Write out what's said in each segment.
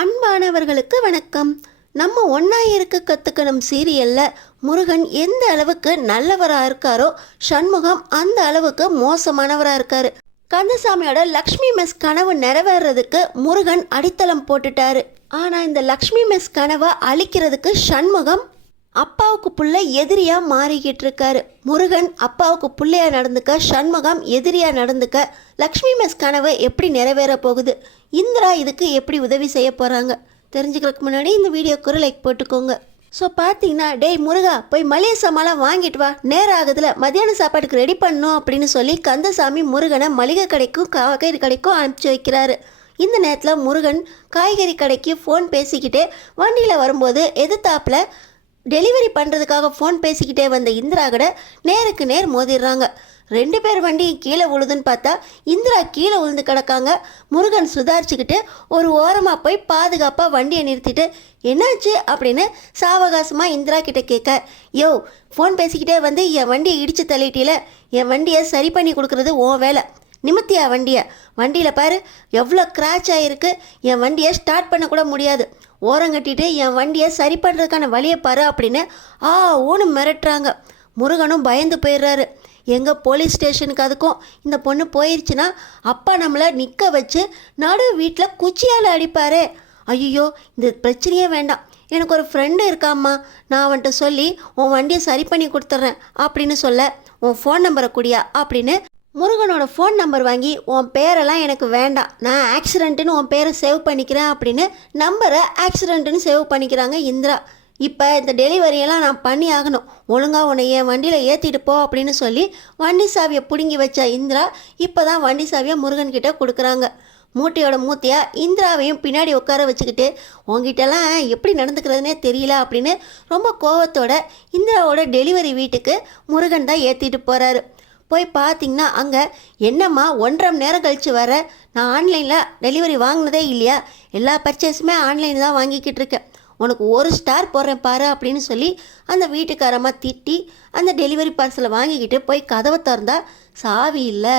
அன்பானவர்களுக்கு வணக்கம். நம்ம ஒன்றா இருக்க கற்றுக்கணும் சீரியலில் முருகன் எந்த அளவுக்கு நல்லவராக இருக்காரோ சண்முகம் அந்த அளவுக்கு மோசமானவராக இருக்காரு. கந்தசாமியோட லக்ஷ்மி மெஸ் கனவு நிறைவேறதுக்கு முருகன் அடித்தளம் போட்டுட்டாரு. ஆனால் இந்த லக்ஷ்மி மெஸ் கனவை அழிக்கிறதுக்கு சண்முகம் அப்பாவுக்கு புள்ள எதிரியா மாறிக்கிட்டு இருக்காரு. முருகன் அப்பாவுக்கு பிள்ளையா நடந்துக்க, சண்முகம் எதிரியா நடந்துக்க லக்ஷ்மி மெஸ் கனவு எப்படி நிறைவேற போகுது, இந்திரா இதுக்கு எப்படி உதவி செய்ய போகிறாங்க தெரிஞ்சுக்கிறதுக்கு முன்னாடி இந்த வீடியோக்கு ஒரு லைக் போட்டுக்கோங்க. ஸோ பார்த்தீங்கன்னா, டேய் முருகா போய் மளிகை சாமான்லாம் வாங்கிட்டு வா, நேரம் ஆகுதுல, மத்தியான சாப்பாட்டுக்கு ரெடி பண்ணணும் அப்படின்னு சொல்லி கந்தசாமி முருகனை மளிகை கடைக்கும் காய்கறி கடைக்கும் அனுப்பிச்சி வைக்கிறாரு. இந்த நேரத்தில் முருகன் காய்கறி கடைக்கு ஃபோன் பேசிக்கிட்டே வண்டியில் வரும்போது எதிர்த்தாப்பில் டெலிவரி பண்ணுறதுக்காக ஃபோன் பேசிக்கிட்டே வந்த இந்திரா கூட நேருக்கு நேர் மோதிடுறாங்க. 2 பேர் வண்டியும் கீழே விழுதுன்னு பார்த்தா இந்திரா கீழே விழுந்து கிடக்காங்க. முருகன் சுதாரிச்சுக்கிட்டு ஒரு ஓரமாக போய் பாதுகாப்பாக வண்டியை நிறுத்திட்டு என்னாச்சு அப்படின்னு சாவகாசமாக இந்திரா கிட்ட கேட்க, யோ ஃபோன் பேசிக்கிட்டே வந்து என் வண்டியை இடித்து தள்ளிட்டில, என் வண்டியை சரி பண்ணி கொடுக்குறது உன் வேலை, நிமித்தியா வண்டியில் பாரு எவ்வளோ கிராச் ஆகிருக்கு, என் வண்டியை ஸ்டார்ட் பண்ணக்கூட முடியாது, ஓரங்கட்டிட்டு என் வண்டியை சரி பண்ணுறதுக்கான வழியை பாரு அப்படின்னு ஊனு மிரட்டுறாங்க. முருகனும் பயந்து போயிடுறாரு. எங்கே போலீஸ் ஸ்டேஷனுக்கு அதுக்கும் இந்த பொண்ணு போயிடுச்சுன்னா அப்பா நம்மளை நிற்க வச்சு நடு வீட்டில் குச்சியால் அடிப்பாரே, ஐயோ இந்த பிரச்சனையே வேண்டாம், எனக்கு ஒரு ஃப்ரெண்டு இருக்காம்மா, நான் அவன்கிட்ட சொல்லி உன் வண்டியை சரி பண்ணி கொடுத்துட்றேன் அப்படின்னு சொல்ல, உன் ஃபோன் நம்பரை குடியா அப்படின்னு முருகனோட ஃபோன் நம்பர் வாங்கி, உன் பேரெல்லாம் எனக்கு வேண்டாம், நான் ஆக்சிடென்ட்டுன்னு உன் பேரை சேவ் பண்ணிக்கிறேன் அப்படின்னு நம்பரை ஆக்சிடென்ட்டுன்னு சேவ் பண்ணிக்கிறாங்க இந்திரா. இப்போ இந்த டெலிவரியெல்லாம் நான் பண்ணி ஆகணும், ஒழுங்காக உன்னை என் வண்டியில் ஏற்றிட்டு போ அப்படின்னு சொல்லி வண்டி சாவியை பிடுங்கி வச்ச இந்திரா இப்போ தான் வண்டி சாவியை முருகன்கிட்ட கொடுக்குறாங்க. மூட்டையோட மூட்டையாக இந்திராவையும் பின்னாடி உட்கார வச்சுக்கிட்டு, உங்ககிட்டலாம் எப்படி நடந்துக்கிறதுனே தெரியல அப்படின்னு ரொம்ப கோவத்தோட இந்திராவோட டெலிவரி வீட்டுக்கு முருகன் தான் ஏற்றிட்டு போகிறாரு. போய் பார்த்தீங்கன்னா அங்கே, என்னம்மா 1.5 மணி நேரம் கழித்து வர, நான் ஆன்லைனில் டெலிவரி வாங்கினதே இல்லையா, எல்லா பர்ச்சேஸுமே ஆன்லைன் தான் வாங்கிக்கிட்டு இருக்கேன், உனக்கு 1 ஸ்டார் போடுறேன் பாரு அப்படின்னு சொல்லி அந்த வீட்டுக்காரமாக திட்டி அந்த டெலிவரி பார்சலை வாங்கிக்கிட்டு போய் கதவை திறந்தா சாவி இல்லை.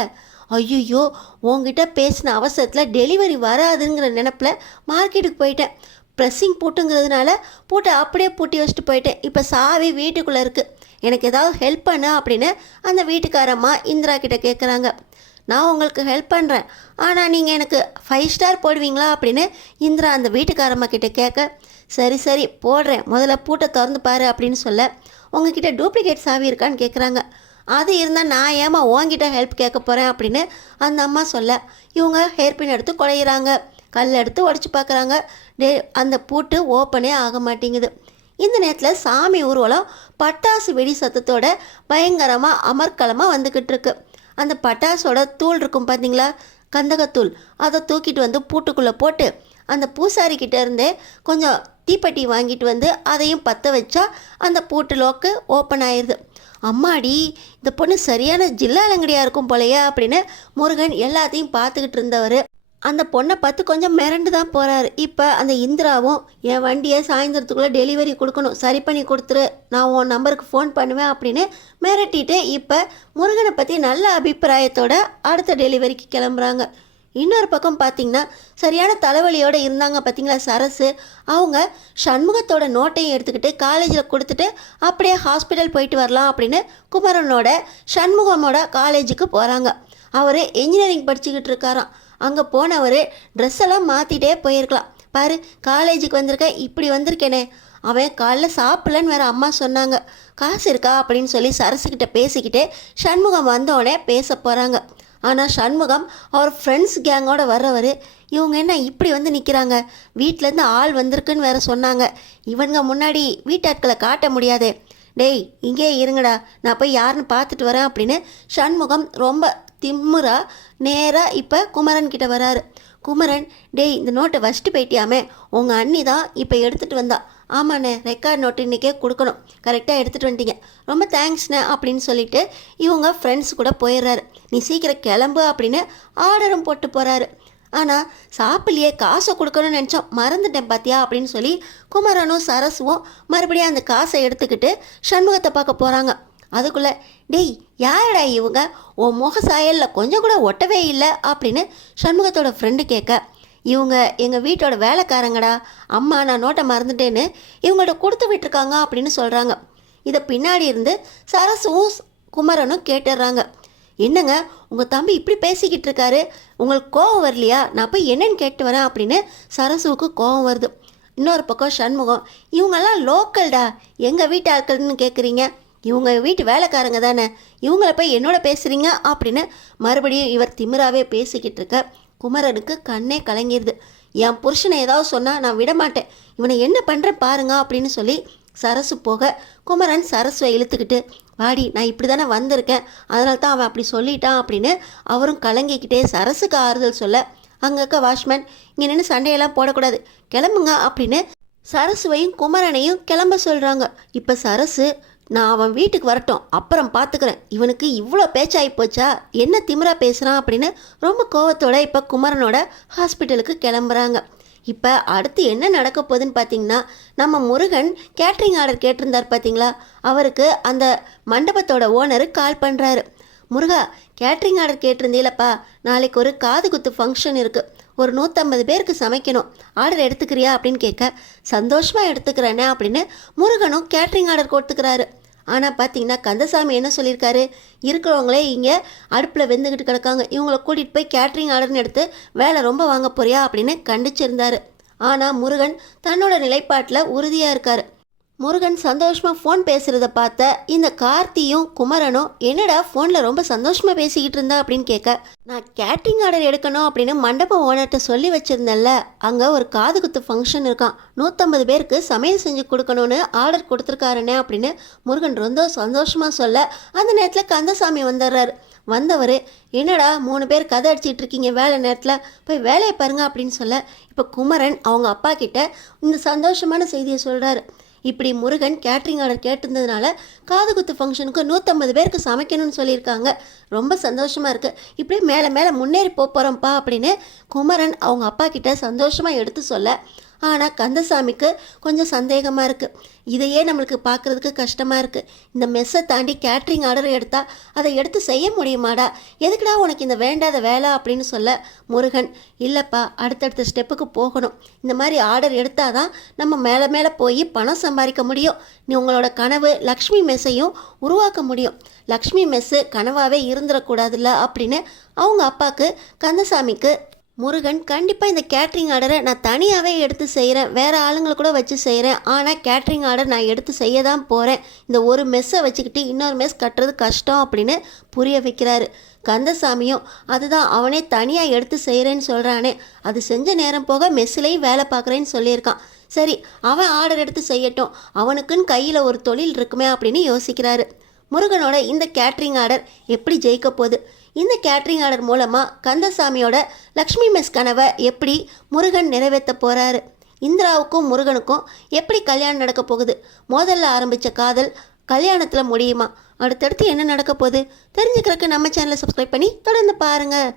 ஐயோ உங்ககிட்ட பேசின அவசரத்தில் டெலிவரி வராதுங்கிற நினப்பில் மார்க்கெட்டுக்கு போயிட்டேன், ப்ரெஸ்ஸிங் பூட்டுங்கிறதுனால பூட்டை அப்படியே பூட்டி வச்சுட்டு போயிட்டேன், இப்போ சாவி வீட்டுக்குள்ளே இருக்குது, எனக்கு ஏதாவது ஹெல்ப் பண்ணு அப்படின்னு அந்த வீட்டுக்காரம்மா இந்திரா கிட்ட கேட்குறாங்க. நான் உங்களுக்கு ஹெல்ப் பண்ணுறேன், ஆனால் நீங்கள் எனக்கு 5 ஸ்டார் போடுவீங்களா அப்படின்னு இந்திரா அந்த வீட்டுக்காரம்மா கிட்ட கேட்க, சரி போடுறேன், முதல்ல பூட்டை திறந்து பாரு அப்படின்னு சொல்ல, உங்ககிட்ட டூப்ளிகேட் சாவி இருக்கான்னு கேட்குறாங்க. அது இருந்தால் நான் ஏமா உங்ககிட்ட ஹெல்ப் கேட்க போகிறேன் அப்படின்னு அந்த அம்மா சொல்ல, இவங்க ஹேர்பின் எடுத்து குழையிறாங்க, கல் எடுத்து உடச்சி பார்க்குறாங்க. அந்த பூட்டு ஓப்பனே ஆக மாட்டேங்குது. இந்த நேரத்தில் சாமி ஊர்வலம் பட்டாசு வெடி சத்தத்தோட பயங்கரமாக அமர்க்களமாக வந்துக்கிட்டு இருக்கு. அந்த பட்டாசோட தூள் இருக்கும் பார்த்தீங்களா, கந்தகத்தூள், அதை தூக்கிட்டு வந்து பூட்டுக்குள்ளே போட்டு அந்த பூசாரிக்கிட்ட இருந்தே கொஞ்சம் தீப்பெட்டி வாங்கிட்டு வந்து அதையும் பற்ற வச்சா அந்த பூட்டு லோக்கு ஓப்பன் ஆயிடுது. அம்மாடி இந்த பொண்ணு சரியான ஜில்லாலங்கடியாக இருக்கும் போலையா அப்படின்னு முருகன் எல்லாத்தையும் பார்த்துக்கிட்டு இருந்தவர் அந்த பொண்ணை பார்த்து கொஞ்சம் மிரண்டு தான் போகிறாரு. இப்போ அந்த இந்திராவும், என் வண்டியை சாயந்தரத்துக்குள்ளே டெலிவரி கொடுக்கணும், சரி பண்ணி கொடுத்துரு, நான் உன் நம்பருக்கு ஃபோன் பண்ணுவேன் அப்படின்னு மிரட்டிட்டு இப்போ முருகனை பற்றி நல்ல அபிப்பிராயத்தோட அடுத்த டெலிவரிக்கு கிளம்புறாங்க. இன்னொரு பக்கம் பார்த்திங்கன்னா, சரியான தலைவலியோடு இருந்தாங்க பார்த்திங்களா சரசு, அவங்க சண்முகத்தோட நோட்டையும் எடுத்துக்கிட்டு காலேஜில் கொடுத்துட்டு அப்படியே ஹாஸ்பிட்டல் போயிட்டு வரலாம் அப்படின்னு குமரனோட சண்முகமோட காலேஜுக்கு போகிறாங்க. அவர் இன்ஜினியரிங் படிச்சுக்கிட்டு இருக்காராம். அங்கே போனவர் ட்ரெஸ் எல்லாம் மாற்றிட்டே போயிருக்கலாம், பாரு காலேஜுக்கு வந்திருக்கேன், இப்படி வந்திருக்கேனே, அவன் காலைல சாப்பிடலன்னு வேறு அம்மா சொன்னாங்க, காசு இருக்கா அப்படின்னு சொல்லி சரசுக்கிட்ட பேசிக்கிட்டே சண்முகம் வந்தோடனே பேச போகிறாங்க. ஆனால் சண்முகம் அவர் ஃப்ரெண்ட்ஸ் கேங்கோடு வர்றவர், இவங்க என்ன இப்படி வந்து நிற்கிறாங்க, வீட்டிலேருந்து ஆள் வந்திருக்குன்னு வேறு சொன்னாங்க, இவங்க முன்னாடி வீட்டாட்களை காட்ட முடியாதே, டேய் இங்கே இருங்கடா, நான் போய் யாருன்னு பார்த்துட்டு வரேன் அப்படின்னு சண்முகம் ரொம்ப திம்முறா நேராக இப்போ குமரன் கிட்ட வராரு. குமரன், டேய் இந்த நோட்டை வச்சுட்டு போயிட்டியாமே, உங்கள் அண்ணி தான் இப்போ எடுத்துகிட்டு வந்தா, ஆமாண்ணே ரெக்கார்ட் நோட்டு இன்றைக்கே கொடுக்கணும், கரெக்டாக எடுத்துகிட்டு வந்துட்டீங்க, ரொம்ப தேங்க்ஸ்ண்ணே அப்படின்னு சொல்லிட்டு இவங்க ஃப்ரெண்ட்ஸ் கூட போயிடுறாரு. நீ சீக்கிரம் கிளம்பு அப்படின்னு ஆர்டரும் போட்டு போகிறாரு. ஆனால் சாப்பிட்லையே, காசை கொடுக்கணும்னு நினச்சோம், மறந்துட்டேன் பார்த்தியா அப்படின்னு சொல்லி குமரனும் சரசுவும் மறுபடியும் அந்த காசை எடுத்துக்கிட்டு சண்முகத்தை பார்க்க போகிறாங்க. அதுக்குள்ளே, டேய் யாரடா இவங்க, உன் முக சாயலில் கொஞ்சம் கூட ஒட்டவே இல்லை அப்படின்னு சண்முகத்தோட ஃப்ரெண்டு கேட்க, இவங்க எங்கள் வீட்டோட வேலைக்காரங்கடா, அம்மா நான் நோட்டை மறந்துட்டேன்னு இவங்கள்ட்ட கொடுத்து விட்டுருக்காங்க அப்படின்னு சொல்கிறாங்க. இதை பின்னாடி இருந்து சரசுவும் குமரனும் கேட்டுடுறாங்க. என்னங்க உங்கள் தம்பி இப்படி பேசிக்கிட்டு இருக்காரு, உங்களுக்கு கோவம் வரலையா, நான் போய் என்னன்னு கேட்டு வரேன் அப்படின்னு சரசுவுக்கு கோவம் வருது. இன்னொரு பக்கம் சண்முகம், இவங்கெல்லாம் லோக்கல்டா, எங்கள் வீட்டு ஆட்கள்னு கேட்குறீங்க, இவங்க வீட்டு வேலைக்காரங்க தானே, இவங்கள போய் என்னோட பேசுகிறீங்க அப்படின்னு மறுபடியும் இவர் திமிராவே பேசிக்கிட்டு இருக்க குமரனுக்கு கண்ணே கலங்கிடுது. என் புருஷனை ஏதாவது சொன்னால் நான் விட மாட்டேன், இவனை என்ன பண்ணுறேன் பாருங்க அப்படின்னு சொல்லி சரசு போக குமரன் சரசுவை இழுத்துக்கிட்டு, வாடி நான் இப்படி தானே வந்திருக்கேன், அதனால தான் அவன் அப்படி சொல்லிட்டான் அப்படின்னு அவரும் கலங்கிக்கிட்டே சரசுக்கு ஆறுதல் சொல்ல, அங்கே இருக்க வாட்ச்மேன் இங்கே நின்று சண்டையெல்லாம் போடக்கூடாது, கிளம்புங்க அப்படின்னு சரசுவையும் குமரனையும் கிளம்ப சொல்கிறாங்க. இப்போ சரசு, நான் அவன் வீட்டுக்கு வரட்டும் அப்புறம் பார்த்துக்கிறேன், இவனுக்கு இவ்வளோ பேச்சாகி போச்சா, என்ன திமிரா பேசுகிறான் அப்படின்னு ரொம்ப கோவத்தோட இப்போ குமரனோட ஹாஸ்பிட்டலுக்கு கிளம்புறாங்க. இப்போ அடுத்து என்ன நடக்க போகுதுன்னு பார்த்தீங்கன்னா, நம்ம முருகன் கேட்ரிங் ஆர்டர் கேட்டிருந்தார் பார்த்தீங்களா, அவருக்கு அந்த மண்டபத்தோட ஓனர் கால் பண்ணுறாரு. முருகா, கேட்ரிங் ஆர்டர் கேட்டிருந்தீங்களப்பா, நாளைக்கு ஒரு காது குத்து ஃபங்க்ஷன் இருக்குது, ஒரு 150 பேருக்கு சமைக்கணும், ஆர்டர் எடுத்துக்கிறியா அப்படின்னு கேட்க, சந்தோஷமாக எடுத்துக்கிறேனே அப்படின்னு முருகனும் கேட்ரிங் ஆர்டர் கொடுத்துக்கிறாரு. ஆனால் பார்த்தீங்கன்னா கந்தசாமி என்ன சொல்லியிருக்காரு, இருக்கிறவங்களே இங்கே அடுப்பில் வெந்துக்கிட்டு கிடக்காங்க, இவங்களை கூட்டிகிட்டு போய் கேட்ரிங் ஆர்டர்னு எடுத்து வேலை ரொம்ப வாங்க போறியா அப்படின்னு கண்டிச்சிருந்தார். ஆனால் முருகன் தன்னோட நிலைப்பாட்டில் உறுதியாக இருக்கார். முருகன் சந்தோஷமாக ஃபோன் பேசுகிறத பார்த்த இந்த கார்த்தியும் குமரனும், என்னடா ஃபோனில் ரொம்ப சந்தோஷமாக பேசிக்கிட்டு இருந்தா அப்படின்னு கேட்க, நான் கேட்ரிங் ஆர்டர் எடுக்கணும் அப்படின்னு மண்டபம் ஓனர்கிட்ட சொல்லி வச்சுருந்தேன்ல, அங்கே ஒரு காது குத்து ஃபங்க்ஷன் இருக்கான், 150 பேருக்கு சமையல் செஞ்சு கொடுக்கணும்னு ஆர்டர் கொடுத்துருக்காருண்ணே அப்படின்னு முருகன் ரொம்ப சந்தோஷமாக சொல்ல, அந்த நேரத்தில் கந்தசாமி வந்துடுறாரு. வந்தவர், என்னடா 3 பேர் கதை அடிச்சிட்டு இருக்கீங்க வேலை நேரத்தில், போய் வேலையை பாருங்க அப்படின்னு சொல்ல, இப்போ குமரன் அவங்க அப்பா கிட்ட இந்த சந்தோஷமான செய்தியை சொல்கிறாரு. இப்படி முருகன் கேட்ரிங் ஆர்டர் கேட்டிருந்ததுனால காது குத்து ஃபங்க்ஷனுக்கு 150 பேருக்கு சமைக்கணும்னு சொல்லியிருக்காங்க, ரொம்ப சந்தோஷமாக இருக்குது, இப்படி மேலே மேலே முன்னேறி போகிறோம்ப்பா அப்படின்னு குமரன் அவங்க அப்பா கிட்ட சந்தோஷமாக எடுத்து சொல்ல, ஆனால் கந்தசாமிக்கு கொஞ்சம் சந்தேகமாக இருக்குது. இதையே நம்மளுக்கு பார்க்குறதுக்கு கஷ்டமாக இருக்குது, இந்த மெஸ்ஸை தாண்டி கேட்ரிங் ஆர்டர் எடுத்தால் அதை எடுத்து செய்ய முடியுமாடா, எதுக்குடா உனக்கு இந்த வேண்டாத வேலை அப்படின்னு சொல்ல, முருகன், இல்லைப்பா அடுத்தடுத்த ஸ்டெப்புக்கு போகணும், இந்த மாதிரி ஆர்டர் எடுத்தால் தான் நம்ம மேலே மேலே போய் பணம் சம்பாதிக்க முடியும், நீ உங்களோட கனவு லக்ஷ்மி மெஸ்ஸையும் உருவாக்க முடியும், லக்ஷ்மி மெஸ்ஸு கனவாகவே இருந்துடக்கூடாதுல்ல அப்படின்னு அவங்க அப்பாவுக்கு கந்தசாமிக்கு, முருகன் கண்டிப்பாக இந்த கேட்ரிங் ஆர்டரை நான் தனியாகவே எடுத்து செய்கிறேன், வேறு ஆளுங்களை கூட வச்சு செய்கிறேன், ஆனால் கேட்ரிங் ஆர்டர் நான் எடுத்து செய்ய தான் போகிறேன், இந்த ஒரு மெஸ்ஸை வச்சுக்கிட்டு இன்னொரு மெஸ் கட்டுறது கஷ்டம் அப்படின்னு புரிய வைக்கிறாரு. கந்தசாமியும் அதுதான், அவனே தனியாக எடுத்து செய்கிறேன்னு சொல்கிறானே, அது செஞ்ச நேரம் போக மெஸ்ஸிலையும் வேலை பார்க்குறேன்னு சொல்லியிருக்கான், சரி அவன் ஆர்டர் எடுத்து செய்யட்டும், அவனுக்குன்னு கையில் ஒரு தொழில் இருக்குமே அப்படின்னு யோசிக்கிறாரு. முருகனோட இந்த கேட்ரிங் ஆர்டர் எப்படி ஜெயிக்க போகுது, இந்த கேட்ரிங் ஆர்டர் மூலமாக கந்தசாமியோட லக்ஷ்மி மெஸ் கனவை எப்படி முருகன் நிறைவேற்ற போகிறாரு, இந்திராவுக்கும் முருகனுக்கும் எப்படி கல்யாணம் நடக்க போகுது, முதல்ல ஆரம்பித்த காதல் கல்யாணத்தில் முடியுமா, அடுத்தடுத்து என்ன நடக்க போகுது தெரிஞ்சுக்கிறதுக்கு நம்ம சேனலை சப்ஸ்கிரைப் பண்ணி தொடர்ந்து பாருங்கள்.